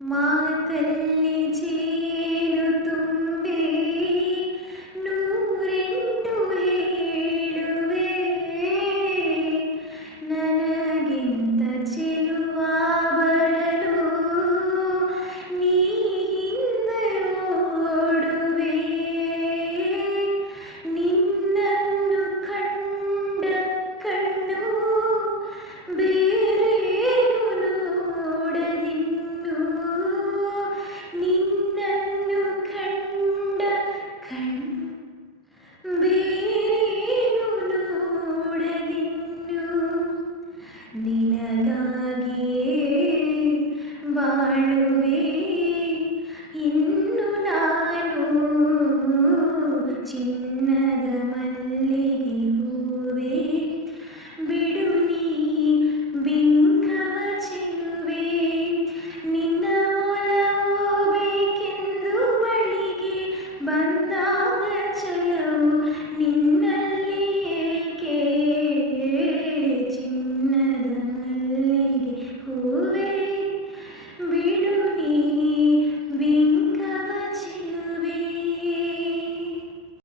ಮಾತಲ್ಲಿ ಜೇನು ತುಂಬಿ ನೂರೆಂಟು ಹೇಳುವೆ ನನಗಿಂತ ಚೆಲುವ ಬರಲು ನೀ ಹಿಂದೆ ಓಡುವೆ ನಿನ್ನನ್ನು ಕಂಡ ಕಣ್ಣು ಬೇರೇನು ನೋಡದಿನ್ನು ನಿನ್ನನ್ನು ಕಂಡ ಕಣ್ಣು ಬೇರೇನು ನೋಡದಿನ್ನು ನಿನಗಾಗಿಯೇ ಬಾಳುವೆ ಇನ್ನು ನಾನು ಚಿನ್ನದ ಮಲ್ಲಿಗೆ ಹೂವೆ ಬಿಡು ನೀ ಬಿಂಕವ ಚೆಲುವೆ ನಿನ್ನ ಒಲವು ಬೇಕೆಂದು ಬಳಿಗೆ ಬಂದಾಗ ಚಲವು